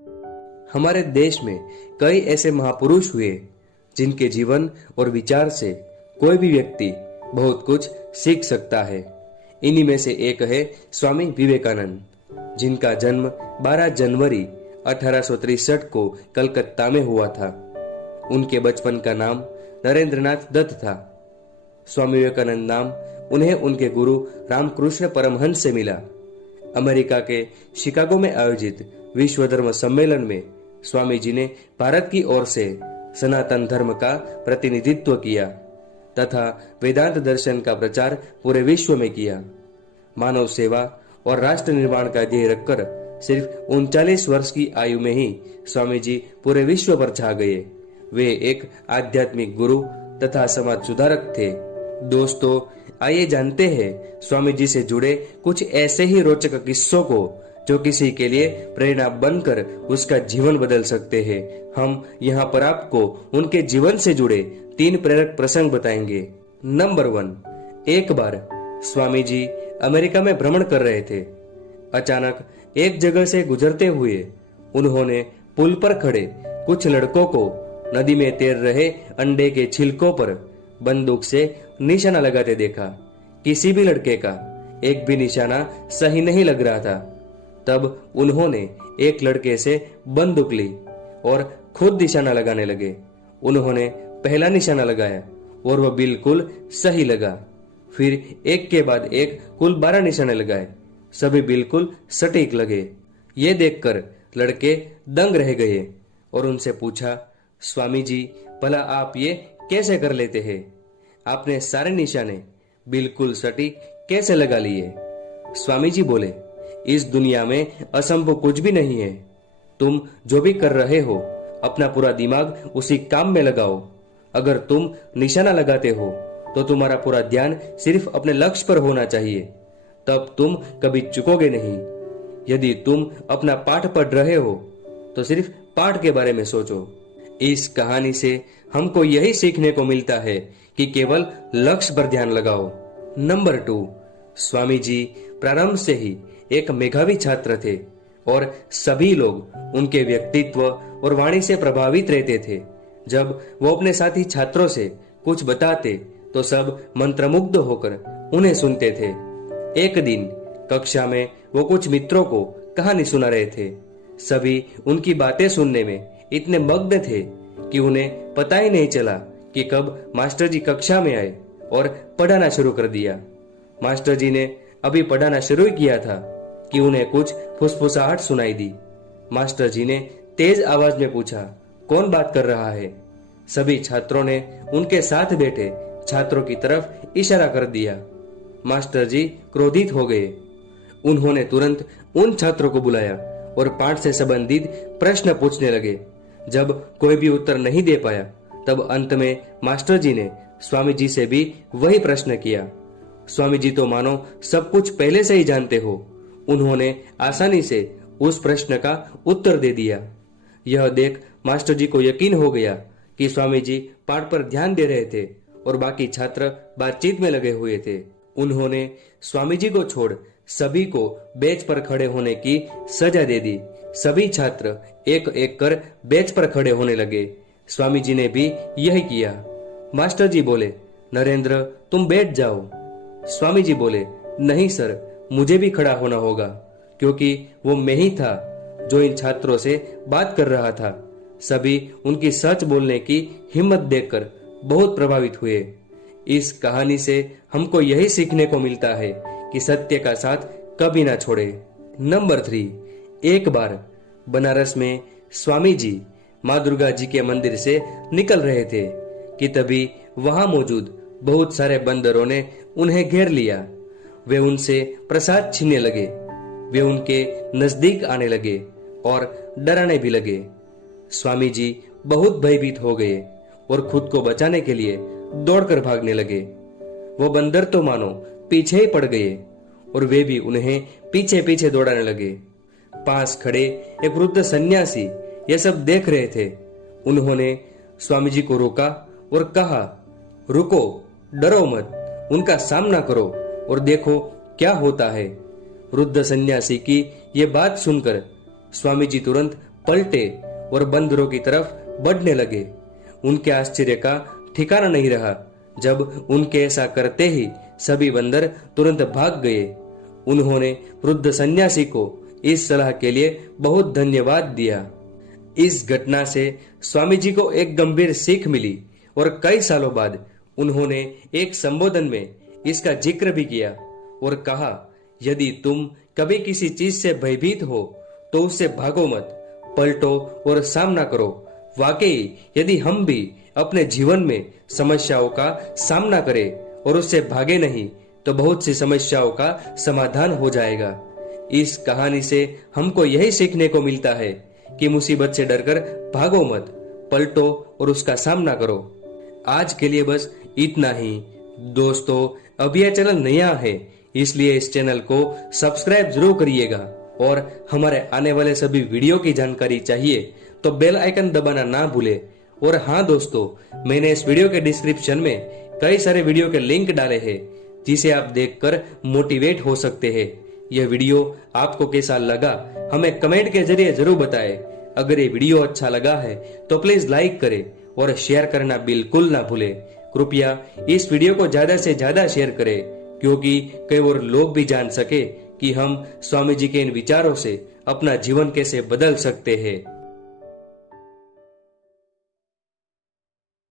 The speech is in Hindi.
हमारे देश में कई ऐसे महापुरुष हुए जिनके जीवन और विचार से कोई भी व्यक्ति बहुत कुछ सीख सकता है। इन्हीं में से एक है स्वामी विवेकानंद, जिनका जन्म 12 जनवरी 1863 को कलकत्ता में हुआ था। उनके बचपन का नाम नरेंद्रनाथ दत्त था। स्वामी विवेकानंद नाम उन्हें उनके गुरु रामकृष्ण परमहंस से मिला। अमेरिका के शिकागो में आयोजित विश्व धर्म सम्मेलन में स्वामी जी ने भारत की ओर से सनातन धर्म का प्रतिनिधित्व किया तथा वेदांत दर्शन का प्रचार पूरे विश्व में किया। मानव सेवा और राष्ट्र निर्माण का ध्येय रखकर सिर्फ 39 वर्ष की आयु में ही स्वामी जी पूरे विश्व पर छा गए। वे एक आध्यात्मिक गुरु तथा समाज सुधारक थे। दोस्तों, आइए जानते हैं स्वामी जी से जुड़े कुछ ऐसे ही रोचक किस्सों को जो किसी के लिए प्रेरणा बनकर उसका जीवन बदल सकते हैं। हम यहाँ पर आपको उनके जीवन से जुड़े 3 प्रेरक प्रसंग बताएंगे। नंबर 1, एक बार स्वामी जी अमेरिका में भ्रमण कर रहे थे। अचानक एक जगह से गुजरते हुए उन्होंने पुल पर खड़े कुछ लड़कों को नदी में तैर रहे अंडे के छिलकों पर बंदूक से निशाना लगाते देखा। किसी भी लड़के का एक भी निशाना सही नहीं लग रहा था। तब उन्होंने एक लड़के से बंदूक ली और खुद निशाना लगाने लगे। उन्होंने पहला निशाना लगाया और वह बिल्कुल सही लगा। फिर एक के बाद एक कुल 12 निशाने लगाए, सभी बिल्कुल सटीक लगे। ये देखकर लड़के दंग रह गए और उनसे पूछा, स्वामी जी, भला आप ये कैसे कर लेते हैं? आपने सारे निशाने बिल्कुल सटीक कैसे लगा लिए? स्वामी जी बोले, इस दुनिया में असंभव कुछ भी नहीं है। तुम जो भी कर रहे हो अपना पूरा दिमाग उसी काम में लगाओ। अगर तुम निशाना लगाते हो तो तुम्हारा पूरा ध्यान सिर्फ अपने लक्ष्य पर होना चाहिए, तब तुम कभी चुकोगे नहीं। यदि तुम अपना पाठ पढ़ रहे हो तो सिर्फ पाठ के बारे में सोचो। इस कहानी से हमको यही सीखने को मिलता है कि केवल लक्ष्य पर ध्यान लगाओ। नंबर 2, स्वामी जी प्रारंभ से ही एक मेधावी छात्र थे और सभी लोग उनके व्यक्तित्व और वाणी से प्रभावित रहते थे। जब वो अपने साथी छात्रों से कुछ बताते तो सब मंत्रमुग्ध होकर उन्हें सुनते थे। एक दिन कक्षा में वो कुछ मित्रों को कहानी सुना रहे थे। सभी उनकी बातें सुनने में इतने मग्न थे कि उन्हें पता ही नहीं चला कि कब मास्टर जी कक्षा में आए और पढ़ाना शुरू कर दिया। मास्टर जी ने अभी पढ़ाना शुरू ही किया था कि उन्हें कुछ फुसफुसाहट सुनाई दी। मास्टर जी ने तेज आवाज में पूछा, कौन बात कर रहा है? सभी छात्रों ने उनके साथ बैठे छात्रों की तरफ इशारा कर दिया। मास्टर जी क्रोधित हो गए। उन्होंने तुरंत उन छात्रों को बुलाया और पाठ से संबंधित प्रश्न पूछने लगे। जब कोई भी उत्तर नहीं दे पाया तब अंत में मास्टर जी ने स्वामी जी से भी वही प्रश्न किया। स्वामी जी तो मानो सब कुछ पहले से ही जानते हो। उन्होंने आसानी से उस प्रश्न का उत्तर दे दिया। यह देख मास्टर जी को यकीन हो गया कि स्वामी जी पाठ पर ध्यान दे रहे थे और बाकी छात्र बातचीत में लगे हुए थे। उन्होंने स्वामी जी को छोड़ सभी को बेंच पर खड़े होने की सजा दे दी। सभी छात्र एक एक कर बेंच पर खड़े होने लगे। स्वामी जी ने भी यही किया। मास्टर जी बोले, नरेंद्र, तुम बैठ जाओ। स्वामी जी बोले, नहीं सर, मुझे भी खड़ा होना होगा, क्योंकि वो मैं ही था जो इन छात्रों से बात कर रहा था। सभी उनकी सच बोलने की हिम्मत देखकर बहुत प्रभावित हुए। इस कहानी से हमको यही सीखने को मिलता है कि सत्य का साथ कभी ना छोड़े। नंबर 3, एक बार बनारस में स्वामी जी माँ दुर्गा जी के मंदिर से निकल रहे थे कि तभी वहां मौजूद बहुत सारे बंदरों ने उन्हें घेर लिया। वे उनसे प्रसाद छीनने लगे। वे उनके नजदीक आने लगे और डराने भी लगे। स्वामी जी बहुत भयभीत हो गए और खुद को बचाने के लिए दौड़कर भागने लगे। वो बंदर तो मानो पीछे ही पड़ गए और वे भी उन्हें पीछे पीछे दौड़ाने लगे। पास खड़े एक वृद्ध सन्यासी यह सब देख रहे थे। उन्होंने स्वामी जी को रोका और कहा, रुको, डरो मत, उनका सामना करो और देखो क्या होता है। वृद्ध सन्यासी की ये बात सुनकर स्वामी जी तुरंत पलटे और बंदरों की तरफ बढ़ने लगे। उनके आश्चर्य का ठिकाना नहीं रहा जब उनके ऐसा करते ही सभी बंदर तुरंत भाग गए। उन्होंने वृद्ध सन्यासी को इस सलाह के लिए बहुत धन्यवाद दिया। इस घटना से स्वामी जी को एक गंभीर सीख मिली और कई सालों बाद उन्होंने एक संबोधन में इसका जिक्र भी किया और कहा, यदि तुम कभी किसी चीज से भयभीत हो तो उससे भागो मत, पलटो और सामना करो। वाकई यदि हम भी अपने जीवन में समस्याओं का सामना करें और उससे भागे नहीं तो बहुत सी समस्याओं का समाधान हो जाएगा। इस कहानी से हमको यही सीखने को मिलता है कि मुसीबत से डरकर भागो मत, पलटो और उसका सामना करो। आज के लिए बस इतना ही। दोस्तों, अभी यह चैनल नया है इसलिए इस चैनल को सब्सक्राइब जरूर करिएगा और हमारे आने वाले सभी वीडियो की जानकारी चाहिए तो बेल आइकन दबाना ना भूले। और हाँ दोस्तों, मैंने इस वीडियो के डिस्क्रिप्शन में कई सारे वीडियो के लिंक डाले हैं जिसे आप देखकर मोटिवेट हो सकते हैं। यह वीडियो आपको कैसा लगा हमें कमेंट के जरिए जरूर बताएं। अगर ये वीडियो अच्छा लगा है तो प्लीज लाइक करें और शेयर करना बिल्कुल ना भूलें। कृपया इस वीडियो को ज्यादा से ज्यादा शेयर करें क्योंकि कई और लोग भी जान सके कि हम स्वामी जी के इन विचारों से अपना जीवन कैसे बदल सकते हैं।